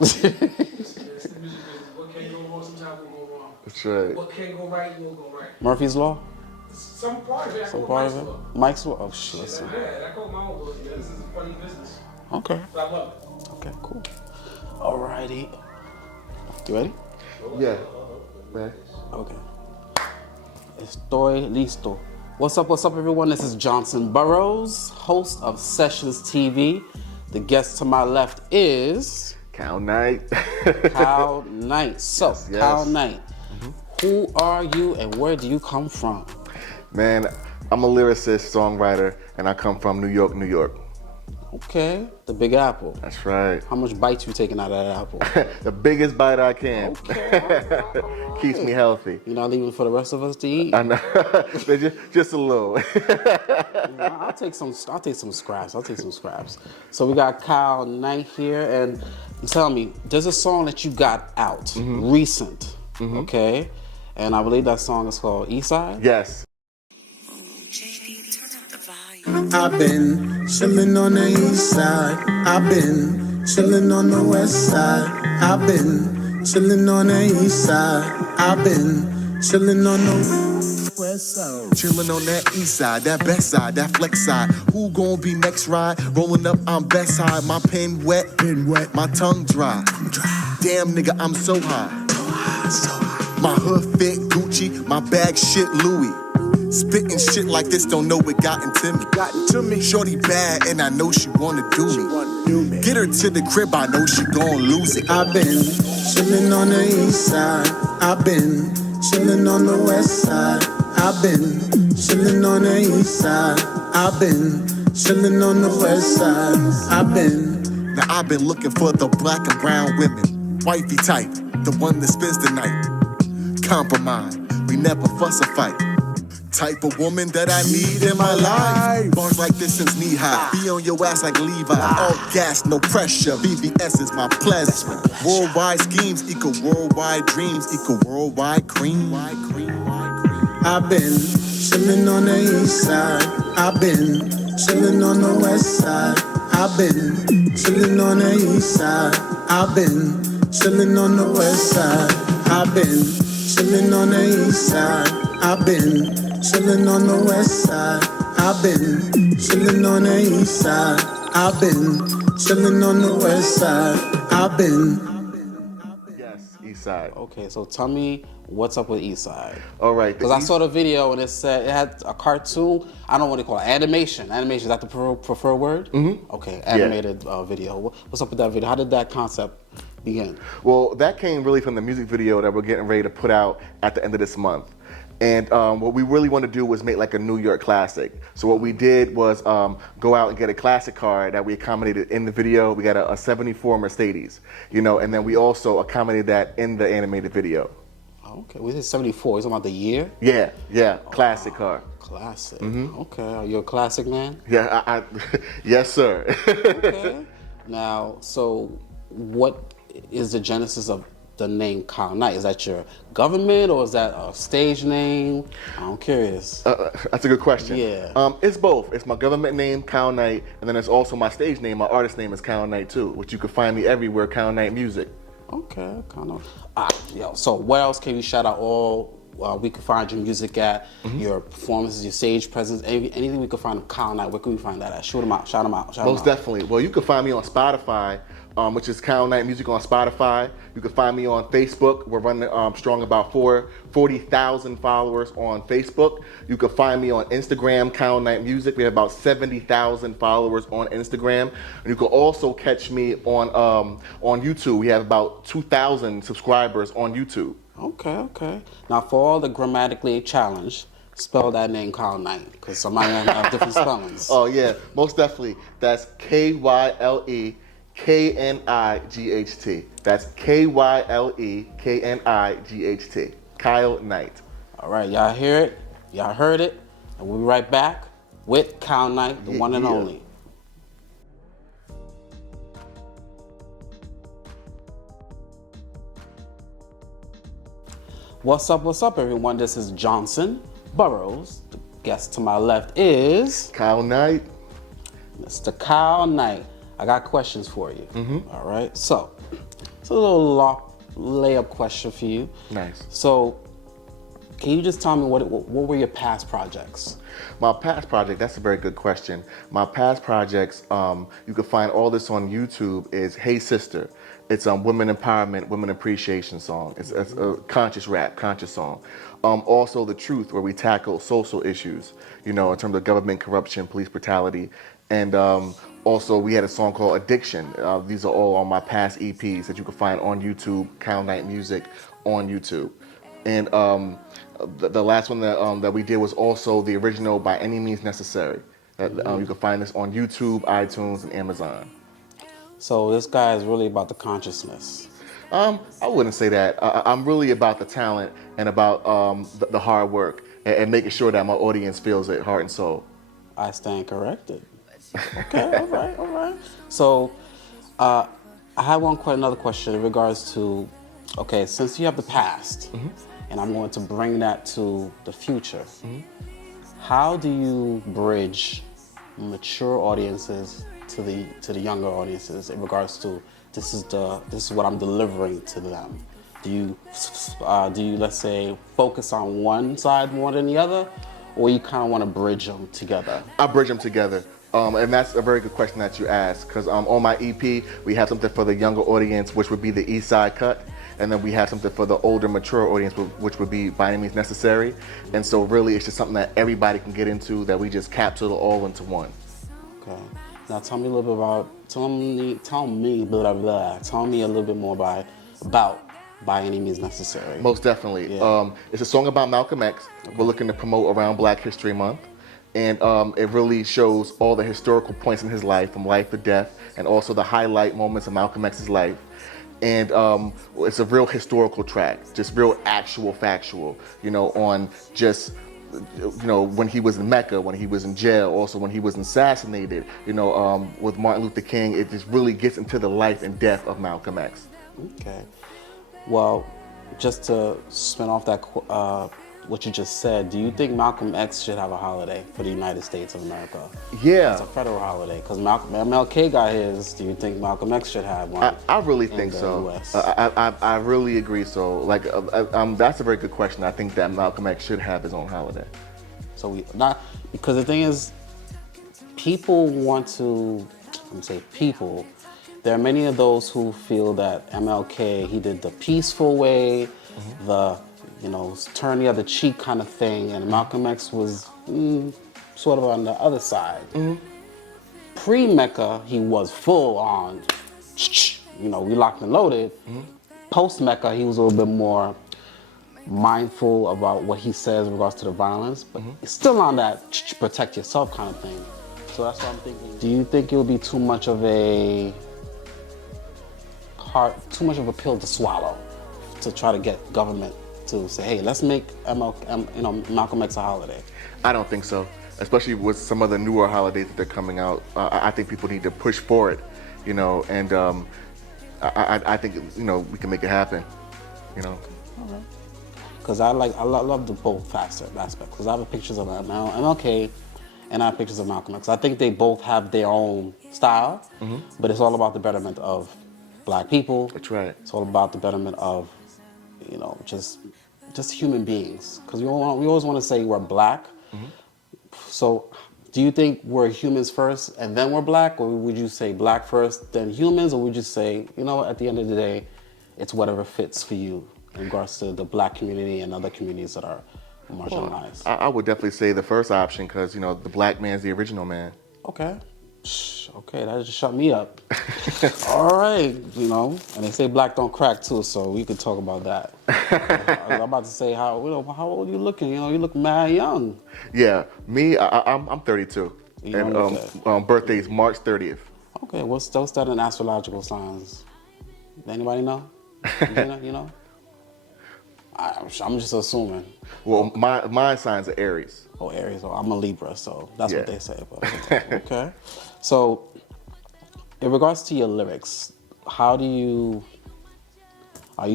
It's the music business. What can go wrong, sometimes will go wrong. That's right. What can go right will go right. Murphy's Law? Some part of it. Some part of it? Mike's Law? Oh, shit. Yeah, I call my own book. This is a funny business. Okay. But I love it. Okay, cool. Alrighty. You ready? Yeah. Man. Okay. Estoy listo. What's up, everyone? This is Johnson Burroughs, host of Sessions TV. The guest to my left is... Cal Knight. Cal Knight. So, yes, yes. Cal Knight, who are you and where do you come from? Man, I'm a lyricist, songwriter, and I come from New York, New York. Okay, the Big Apple. That's right. How much bites you taking out of that apple? The biggest bite I can. Okay. Keeps me healthy. You're not leaving for the rest of us to eat? I know. just a little. I'll take some scraps. So we got Cal Knight here, and tell me, there's a song that you got out recent, okay? And I believe that song is called Eastside? Yes. I've been chillin' on the east side. I've been chillin' on the west side. I've been chillin' on the east side. I've been chillin' on the west side. Chillin' on that east side, that best side, that flex side. Who gon' be next ride? Rollin' up, I'm best high. My pen wet, my tongue dry. Damn nigga, I'm so high. My hood fit Gucci, my bag shit Louis. Spittin' shit like this, don't know it got into me. Shorty bad, and I know she wanna do me. Get her to the crib, I know she gon' lose it. I've been chillin' on the east side. I've been chillin' on the west side. I've been chillin' on the east side. I've been chillin' on the west side. Now I've been looking for the black and brown women. Wifey type, the one that spends the night. Compromise, we never fuss or fight. Type of woman that I need in my life. Bars like this since knee high. Be on your ass like Levi. All gas, no pressure. VVS is my pleasure. Worldwide schemes equal worldwide dreams equal worldwide cream. I've been chillin' on the east side. I've been chillin' on the west side. I've been chillin' on the east side. I've been chillin' on the west side. I've been chillin' on the east side. I've been chillin' on the west side. I've been chillin' on the east side. I've been chillin' on the west side. I've been. Yes, East Side. Okay, so tell me what's up with Eastside. All right. Because I saw the video and it said it had a cartoon. I don't know what they call it. Animation. Animation, is that the preferred word? Mm-hmm. Okay, animated video. What's up with that video? How did that concept begin? Well, that came really from the music video that we're getting ready to put out at the end of this month. And what we really want to do was make like a New York classic. So what we did was go out and get a classic car that we accommodated in the video. We got a 74 Mercedes, you know, and then we also accommodated that in the animated video. Okay, we did 74. You're talking about the year? Yeah, classic car. Classic. Okay, are you a classic man? Yeah, I yes, sir. Okay. Now, so what is the genesis of the name Cal Knight? Is that your government or is that a stage name? I'm curious. That's a good question. Yeah. It's both. It's my government name, Cal Knight, and then it's also my stage name. My artist name is Cal Knight too, which you can find me everywhere, Cal Knight Music. Okay, kind of. So where else can we shout out all we can find your music at, your performances, your stage presence, anything we can find Cal Knight, where can we find that at? Shoot them out, shout them out. Most definitely. Well, you can find me on Spotify, which is Cal Knight Music on Spotify. You can find me on Facebook. We're running strong about 40,000 followers on Facebook. You can find me on Instagram, Cal Knight Music. We have about 70,000 followers on Instagram. And you can also catch me on YouTube. We have about 2,000 subscribers on YouTube. Okay. Now for all the grammatically challenged, spell that name Cal Knight, because somebody might have different spellings. Oh yeah, most definitely. That's KYLEKNIGHT. That's KYLEKNIGHT. Kyle Knight. All right, y'all hear it? Y'all heard it? And we'll be right back with Cal Knight, the one and only. What's up, everyone? This is Johnson Burroughs. The guest to my left is... Cal Knight. Mr. Cal Knight. I got questions for you. All right. So it's a little layup question for you. Nice. So can you just tell me what were your past projects? My past project, that's a very good question. My past projects, you can find all this on YouTube, is Hey Sister. It's a women empowerment, women appreciation song. It's a conscious rap, conscious song. Also The Truth, where we tackle social issues, you know, in terms of government corruption, police brutality. And also we had a song called Addiction. These are all on my past EPs that you can find on YouTube, Count Night Music on YouTube. And the last one that we did was also the original By Any Means Necessary. You can find this on YouTube, iTunes, and Amazon. So this guy is really about the consciousness. I wouldn't say that. I'm really about the talent and about the hard work and making sure that my audience feels it, heart and soul. I stand corrected. Okay, all right. So I have another question in regards to, okay, since you have the past, and I'm going to bring that to the future, how do you bridge mature audiences to the younger audiences in regards to this is what I'm delivering to them? Do you let's say focus on one side more than the other, or you kind of want to bridge them together? I bridge them together. And that's a very good question that you asked, because on my EP, we have something for the younger audience, which would be the East Side Cut. And then we have something for the older, mature audience, which would be By Any Means Necessary. And so really, it's just something that everybody can get into, that we just capsule it all into one. Okay. Now tell me a little bit about, tell me a little bit more about By Any Means Necessary. Most definitely. Yeah. It's a song about Malcolm X. We're looking to promote around Black History Month. And it really shows all the historical points in his life, from life to death, and also the highlight moments of Malcolm X's life. And it's a real historical track, just real actual factual, you know, on just, you know, when he was in Mecca, when he was in jail, also when he was assassinated, you know, with Martin Luther King. It just really gets into the life and death of Malcolm X. Okay. Well, just to spin off that, what you just said, do you think Malcolm X should have a holiday for the United States of America? Yeah. It's a federal holiday, because MLK got his. Do you think Malcolm X should have one? I really think so. US? I really agree so. Like, that's a very good question. I think that Malcolm X should have his own holiday. So because the thing is, people want to, people, there are many of those who feel that MLK, he did the peaceful way, the, you know, turn the other cheek kind of thing, and Malcolm X was sort of on the other side. Pre-Mecca, he was full on, you know, we locked and loaded. Post-Mecca, he was a little bit more mindful about what he says in regards to the violence, but it's still on that protect yourself kind of thing. So that's what I'm thinking. Do you think it would be too much of a pill to swallow to try to get government to say, hey, let's make Malcolm X a holiday? I don't think so, especially with some of the newer holidays that they're coming out. I think people need to push for it, you know, and I think, you know, we can make it happen, you know. All right. Because I love the both aspects, because I have pictures of MLK and I have pictures of Malcolm X. I think they both have their own style, but it's all about the betterment of Black people. That's right. It's all about the betterment of, you know, just human beings. Because we always want to say we're Black. So do you think we're humans first and then we're Black? Or would you say Black first, then humans? Or would you say, you know what, at the end of the day, it's whatever fits for you in regards to the Black community and other communities that are marginalized? Well, I would definitely say the first option, because, you know, the Black man's the original man. Okay. Okay, that just shut me up. All right, you know, and they say Black don't crack too, so we could talk about that. I was about to say, how old are you looking? You know, you look mad young. Yeah, me, I'm 32, and birthday's March 30th. Okay, what's that in astrological signs? Anybody know? You know? I'm just assuming. Well, my signs are Aries. Oh, Aries. Oh, I'm a Libra, so that's Yeah. what they say. But okay. So, in regards to your lyrics, are you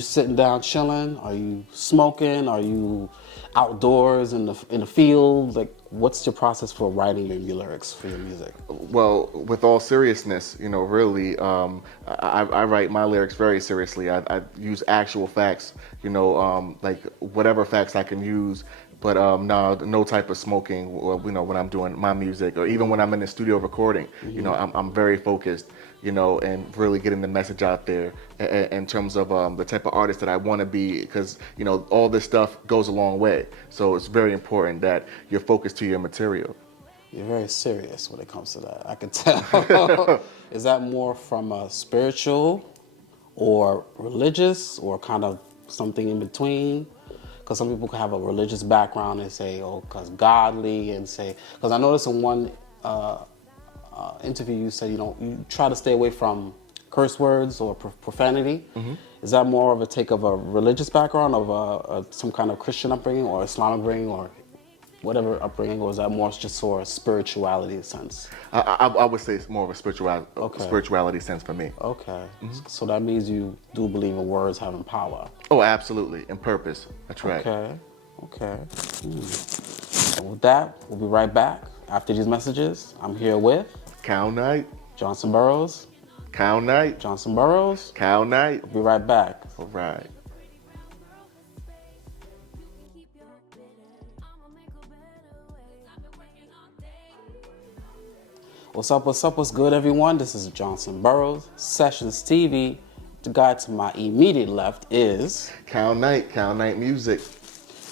sitting down chilling? Are you smoking? Are you outdoors in the field? Like, what's your process for writing your lyrics for your music? Well, with all seriousness, you know, really, I write my lyrics very seriously. I use actual facts, you know, like whatever facts I can use. But no type of smoking, you know, when I'm doing my music, or even when I'm in the studio recording. You know, I'm very focused, you know, and really getting the message out there in terms of the type of artist that I want to be, because, you know, all this stuff goes a long way. So it's very important that you're focused to your material. You're very serious when it comes to that. I can tell. Is that more from a spiritual or religious or kind of something in between? Because some people can have a religious background and say, oh, because godly, and say, because I noticed in one interview you said you try to stay away from curse words or profanity. Is that more of a take of a religious background, of some kind of Christian upbringing or Islamic upbringing or whatever upbringing, or is that more just sort of spirituality sense? I would say it's more of a spirituality sense for me. Okay. So that means you do believe in words having power. Oh, absolutely, and purpose. That's right. Okay. So with that, we'll be right back after these messages. I'm here with Cal Knight. Johnson Burroughs. Cal Knight. Johnson Burroughs. Cal Knight. We'll be right back. All right. What's up, what's good, everyone? This is Johnson Burroughs, Sessions TV. The guy to my immediate left is Cal Knight Music.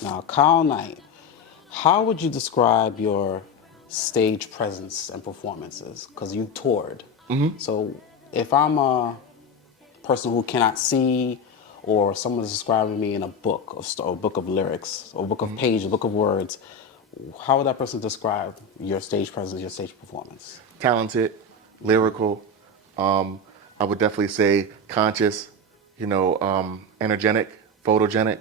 Now, Cal Knight, how would you describe your stage presence and performances? Because you toured. So if I'm a person who cannot see, or someone's describing me in a book, or a book of lyrics, or a book of pages, a book of words, how would that person describe your stage presence, your stage performance? Talented, lyrical. I would definitely say conscious, you know, energetic, photogenic,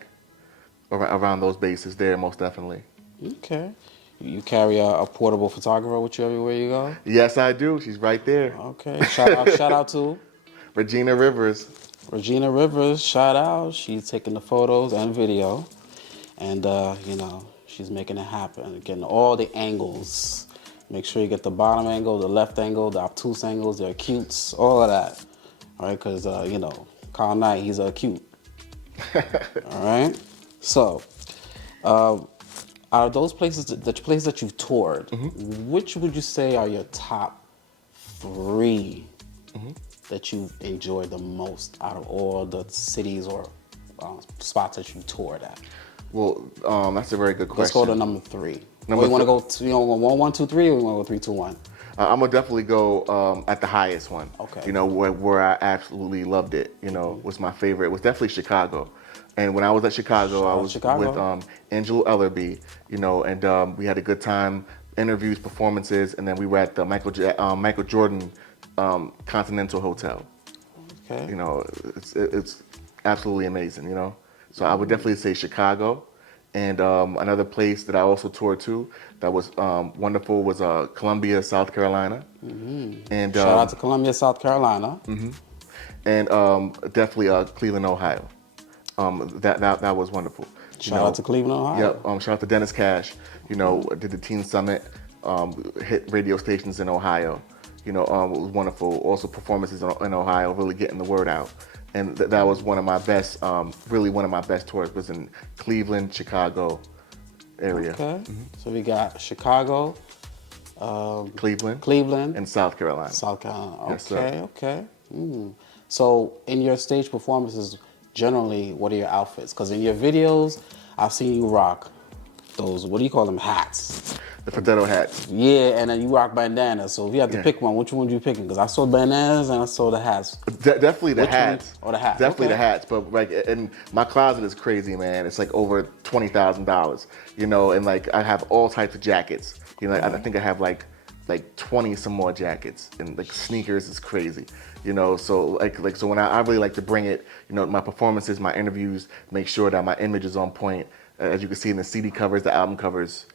around those bases there, most definitely. Okay. You carry a portable photographer with you everywhere you go? Yes, I do. She's right there. Okay. Shout out to Regina Rivers. Regina Rivers. Shout out. She's taking the photos and video, and you know, she's making it happen, getting all the angles. Make sure you get the bottom angle, the left angle, the obtuse angles, the acutes, all of that. All right, because, you know, Cal Knight, he's acute. All right? So, out of those places, the places that you've toured, which would you say are your top 3 that you enjoyed the most out of all the cities or spots that you toured at? Well, that's a very good question. Let's go to number 3. Number you want to go? You know, 1, 1, 2, 3, or you want to go 3, 2, 1? I'm gonna definitely go at the highest one. Okay. You know, where I absolutely loved it. You know, was my favorite. It was definitely Chicago. And when I was at Chicago, I was with Angelo Ellerby. You know, and we had a good time, interviews, performances, and then we were at the Michael Jordan Continental Hotel. Okay. You know, it's absolutely amazing. You know, so I would definitely say Chicago. And another place that I also toured to that was wonderful was Columbia, South Carolina. And shout out to Columbia, South Carolina. And definitely Cleveland, Ohio. That was wonderful. Shout out to Cleveland, Ohio. Yep. Shout out to Dennis Cash. You know, did the Teen Summit, hit radio stations in Ohio. You know, it was wonderful. Also performances in Ohio, really getting the word out. And that was one of my best, really one of my best tours was in Cleveland, Chicago area. Okay. So we got Chicago, Cleveland, and South Carolina. South Carolina. Okay, Yes, sir. okay. So in your stage performances, generally, what are your outfits? Because in your videos, I've seen you rock those, what do you call them, hats? The Federo hats. Yeah, and then you rock bandanas. So if you had to pick one, which one would you pick? Because I saw bandanas and I saw the hats. Definitely the Which hats. one? Oh, the hats. Definitely Okay. the hats. But like, and my closet is crazy, man. It's like over $20,000. You know, and like I have all types of jackets. You know, I think I have like 20 some more jackets, and like sneakers is crazy. You know, so like so when I really like to bring it. You know, my performances, my interviews, make sure that my image is on point. As you can see in the CD covers, the album covers,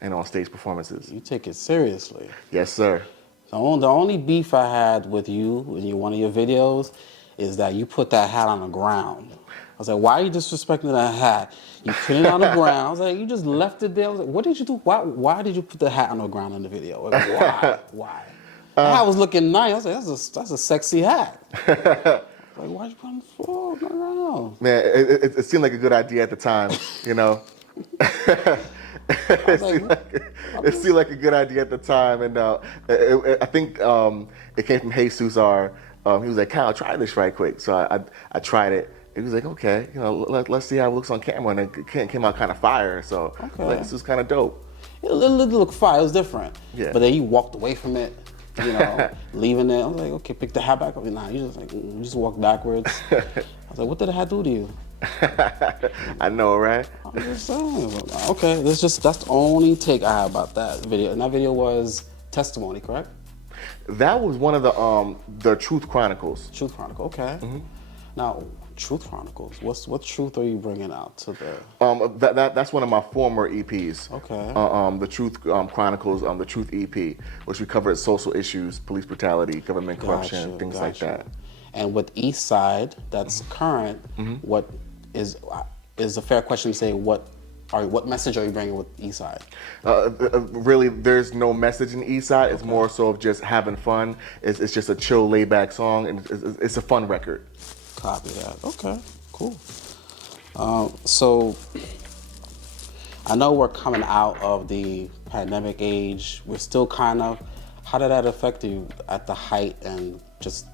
and on stage performances. You take it seriously. Yes, sir. The only beef I had with you in one of your videos is that you put that hat on the ground. was like, why are you disrespecting that hat? You put it on the ground. I was like, you just left it there. I was like, what did you do? Why did you put the hat on the ground in the video? I was like, why? Why? The hat was looking nice. I was like, that's a sexy hat. Like, why'd you put it on the floor? No. Man, it seemed like a good idea at the time, you know. It seemed like a good idea at the time, and I think it came from Jesus. He was like, Kyle, try this right quick. So I tried it. He was like, okay, you know, let's see how it looks on camera, and it came out kind of fire. So like, this was kind of dope. It looked fire. It was different. Yeah. But then you walked away from it, you know, leaving it. I was like, okay, pick the hat back up. Nah, you just walk backwards. I was like, what did the hat do to you? I know, right? I'm just saying. Okay, that's the only take I have about that video. And that video was Testimony, correct? That was one of the Truth Chronicles. Truth Chronicle, okay. Now, Truth Chronicles, what truth are you bringing out to the... That's one of my former EPs. Okay. The Truth Chronicles, the Truth EP, which we covered social issues, police brutality, government corruption, things like that. And with East Side, that's current, what is a fair question to say, what message are you bringing with East Side? Really, there's no message in East Side. It's more so of just having fun. It's just a chill, laid-back song, and it's a fun record. Copy that. Okay, cool. So I know we're coming out of the pandemic age. We're still kind of, how did that affect you at the height and just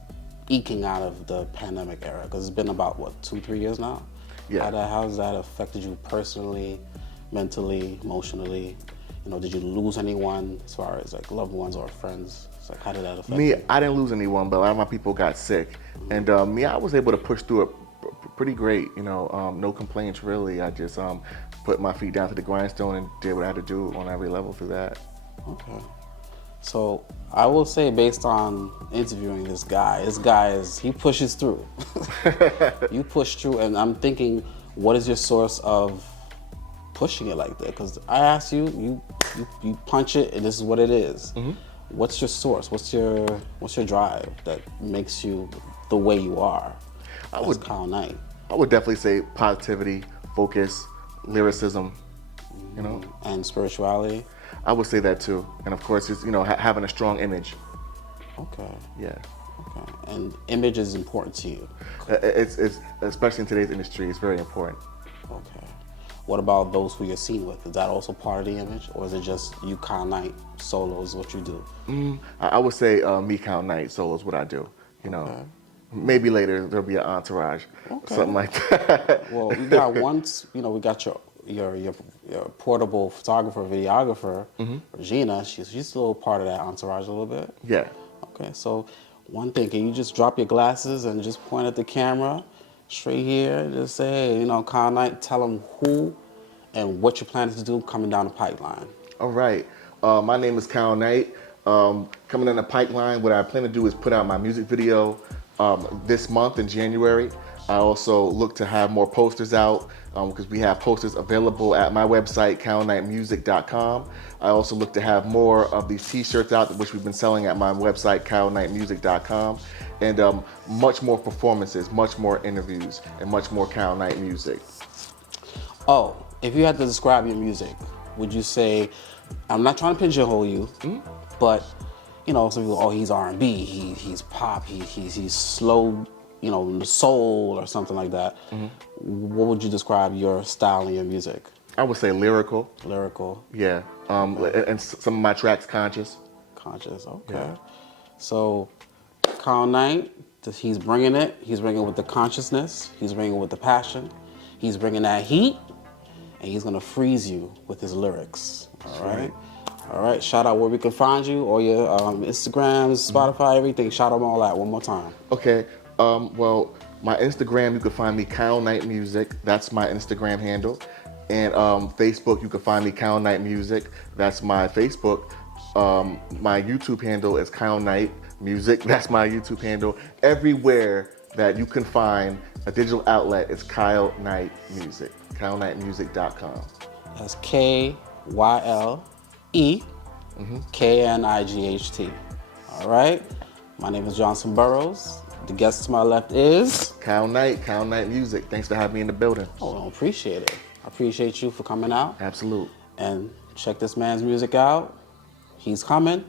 eking out of the pandemic era? Because it's been about, what, 2-3 years now? Yeah. How has that affected you personally, mentally, emotionally? You know, did you lose anyone as far as like loved ones or friends? It's like, how did that affect you? I didn't lose anyone, but a lot of my people got sick. And I was able to push through it pretty great, you know, no complaints really. I just put my feet down to the grindstone and did what I had to do on every level through that. Okay. So I will say, based on interviewing this guy he pushes through. You push through, and I'm thinking, what is your source of pushing it like that? Because I asked you punch it, and this is what it is. What's your source? What's your drive that makes you the way you are? As Kyle Knight. I would definitely say positivity, focus, lyricism, you know. And spirituality. I would say that too, and of course, it's, you know, having a strong image. Okay. Yeah. Okay. And image is important to you. It's especially in today's industry, it's very important. Okay. What about those who you're seen with? Is that also part of the image, or is it just you, Kyle Knight, solo is what you do? I would say me, Kyle Knight, solo is what I do. You know, Okay. maybe later there'll be an entourage, something like that. Well, we got we got your portable photographer, videographer, Regina. She's a little part of that entourage a little bit. Yeah. Okay, so one thing, can you just drop your glasses and just point at the camera straight here and just say, hey, you know, Kyle Knight, tell them who and what you're planning to do coming down the pipeline. All right. My name is Kyle Knight. Coming down the pipeline, what I plan to do is put out my music video this month in January. I also look to have more posters out because we have posters available at my website, KyleKnightMusic.com. I also look to have more of these t-shirts out, which we've been selling at my website, KyleKnightMusic.com. And much more performances, much more interviews, and much more Kyle Knight music. Oh, if you had to describe your music, would you say, I'm not trying to pigeonhole you, but, you know, some people, oh, he's R&B, he's pop, he's slow, you know, soul or something like that. What would you describe your style in your music? I would say lyrical. Lyrical. Yeah. And some of my tracks conscious. Conscious, okay. Yeah. So, Kyle Knight, he's bringing it. He's bringing it with the consciousness. He's bringing it with the passion. He's bringing that heat, and he's gonna freeze you with his lyrics. All right. All right. Shout out where we can find you, all your Instagrams, Spotify, everything. Shout them all out one more time. Okay. Well, my Instagram, you can find me Kyle Knight Music. That's my Instagram handle. And Facebook, you can find me Kyle Knight Music. That's my Facebook. My YouTube handle is Kyle Knight Music. That's my YouTube handle. Everywhere that you can find a digital outlet is Kyle Knight Music. KyleKnightMusic.com. That's KYLE KNIGHT. All right. My name is Johnson Burroughs, The guest to my left is. Cal Knight Music. Thanks for having me in the building. Oh, I appreciate it. I appreciate you for coming out. Absolute. And check this man's music out. He's coming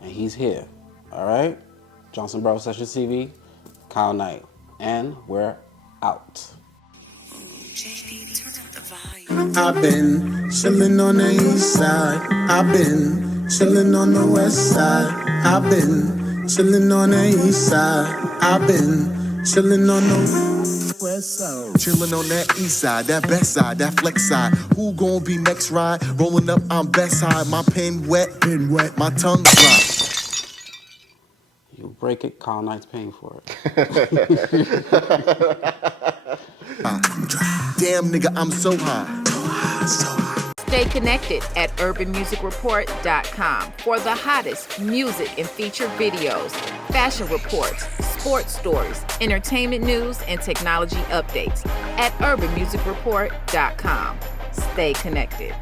and he's here. All right? Johnson Borough Session TV, Cal Knight. And we're out. I've been chillin' on the east side. I've been chillin' on the west side. I've been chillin' on the east side. I've been chillin' on the west side. Chillin' on that east side, that best side, that flex side. Who gon' be next ride? Rolling up, I'm best high. My pen wet, my tongue dry. You break it, Cal Knight's paying for it. Damn nigga, I'm so high. Stay connected at urbanmusicreport.com for the hottest music and featured videos, fashion reports, sports stories, entertainment news, and technology updates at urbanmusicreport.com. Stay connected.